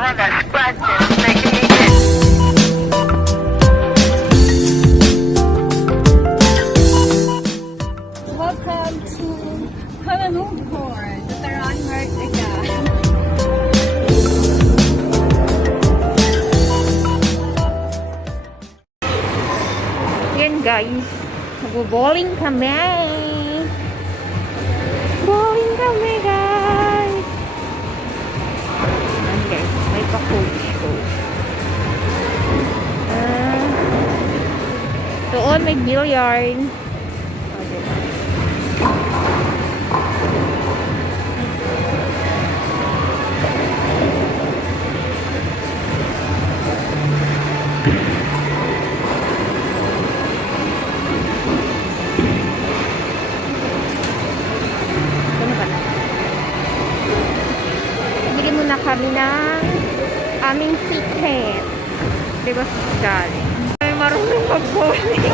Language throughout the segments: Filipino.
I got scratches making me itch. Welcome to LhynOfwVlog's, the Taran Heart again. Yan guys, nag-bowling kami. Bowling kami guys. Yan guys, may pa-coach ko. Doon may billiard. Bili muna kami ng aming ticket. Diba galing? Ay, marunong mag-bowling.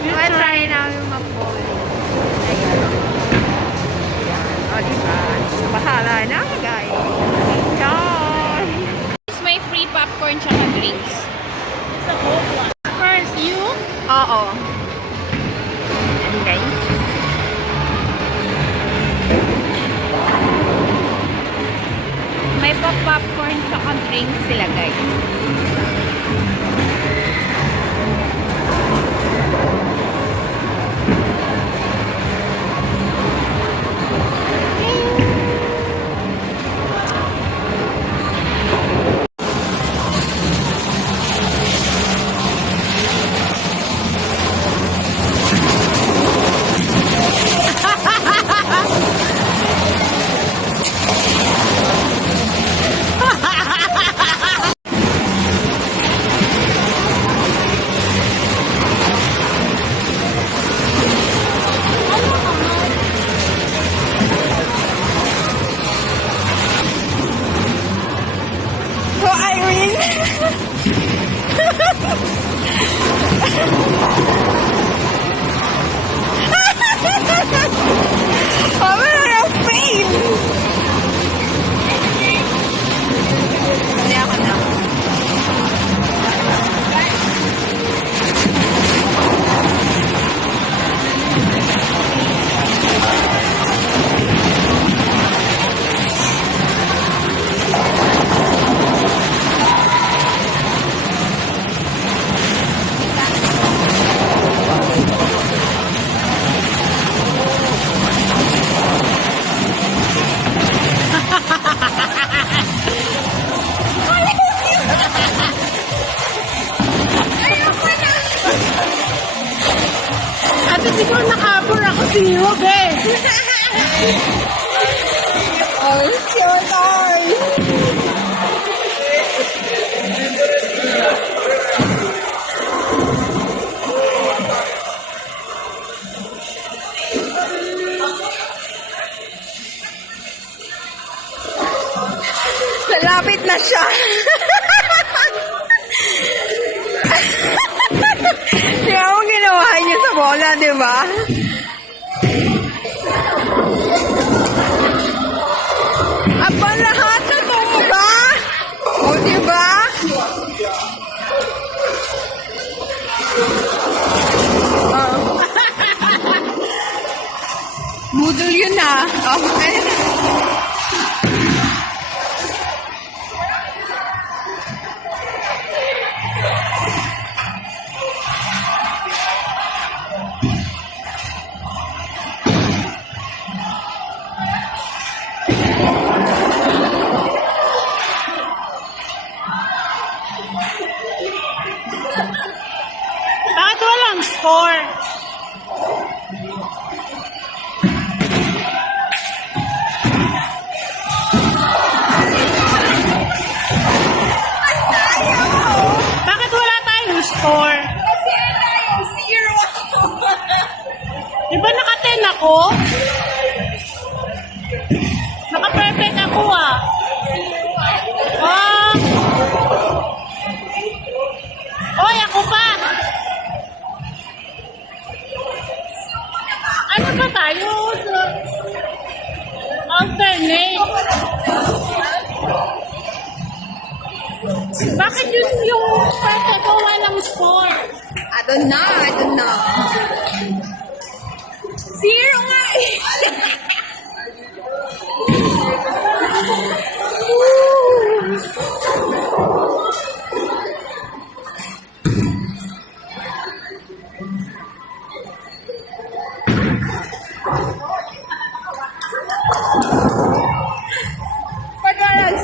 Try namin mag-bowling. Ayan. O, diba? Bahala na, guys. Enjoy! May free popcorn tsaka drinks. It's a whole one. First, you? Oo. And guys. May popcorn tsaka drinks sila, guys. So, Irene! Oh, I'm fail! Hindi ako na. Ate, siguro nakabor ako sa iyo, be. Oh, it's your turn. Malapit na siya. Tingnan mo ginawa niya sa bola, di ba? Aba, lahat na tumba! O, di ba? Budol yun ah. Okay. Bakit walang score? Bakit wala tayong score? Kasi tayong 0. Diba naka-10 ako? Naka-perfect ako ah. Ah. Oy, ako pa. Ano ba tayo? Alternate. Bakit yun yung ko walang score? I don't know. Zero nga eh.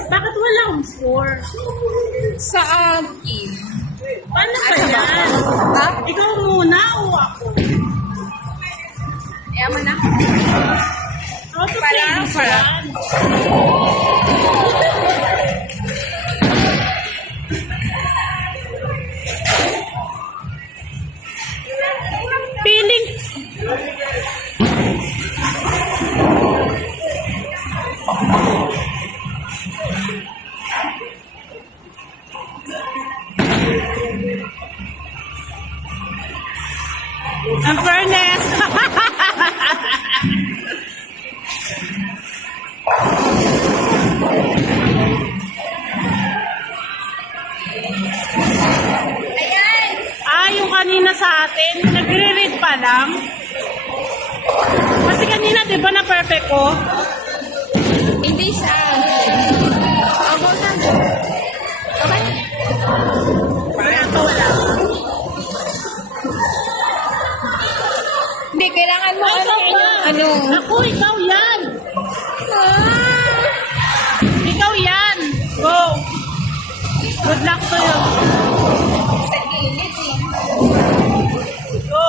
Bakit walang score? Sa akin. Paano ba yan? Ha? Ikaw muna o ako? Yaman na. How to play Para. this one? Feeling. Ang fairness. Yung kanina sa atin, nagre-read pa lang. Kasi kanina, di ba na perfect ko? Hindi sa akin. Ako na. Okay? Kaya ito wala. Hindi, kailangan mo ano. Ako, ikaw yan. Ah! Ikaw yan. Go. Good luck to you. Sa gilid eh. Go.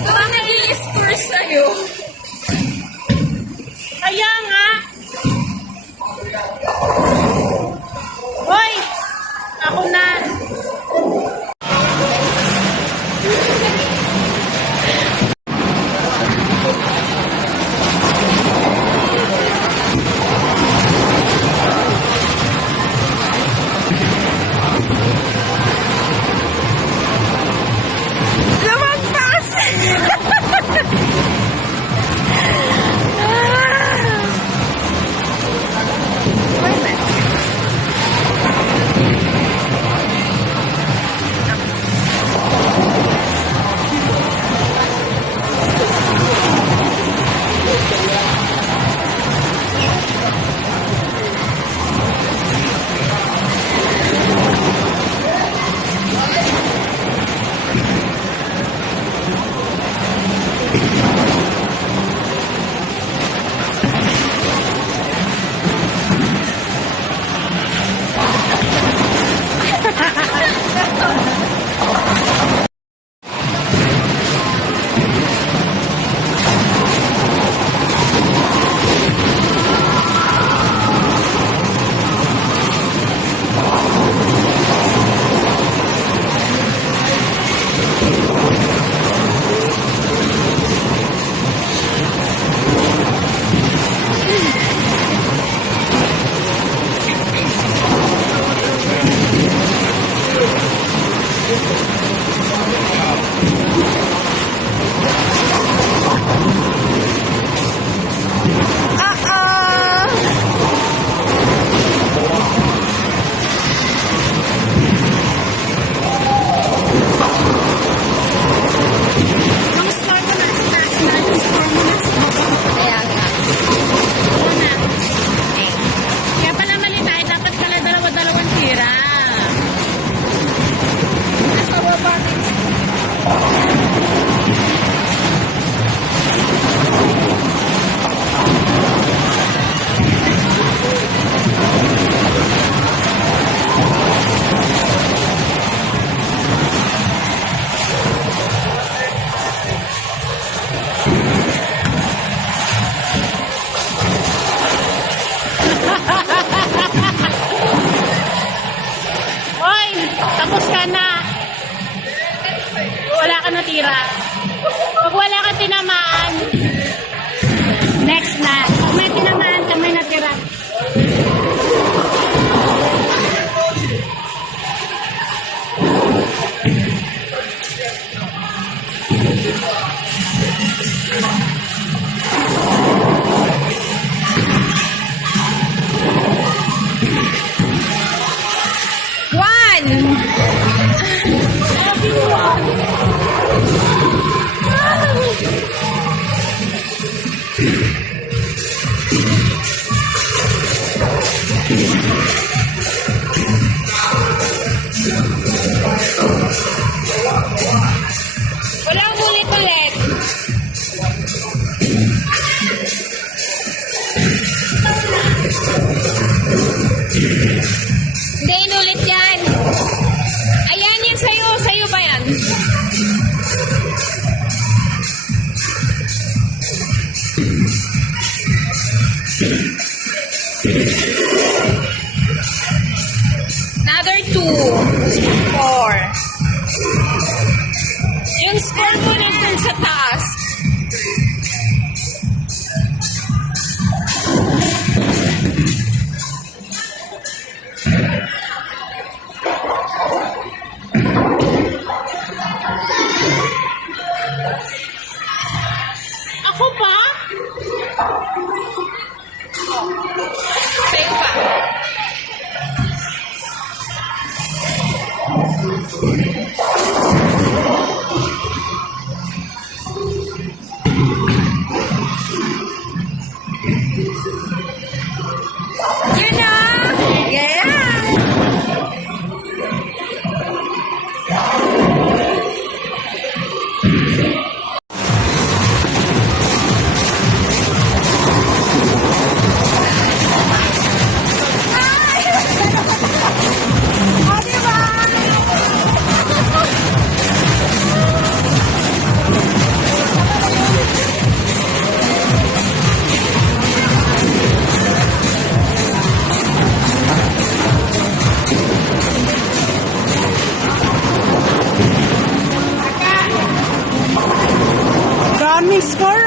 Bakit i-score sa'yo? Kaya nga. Hoy! Ako na. Lumagpas! natira. Pag wala ka tinamaan, next na. Pag may tinamaan ka, may natira. Walang ulit-ulit. Hindi, inulit yan. Ayan yan sa'yo. Sa'yo ba yan? Another 2. 4. Yung score mo nandun sa taas. Ako pa? Sa'yo pa. Yun na! Yeah! Daming score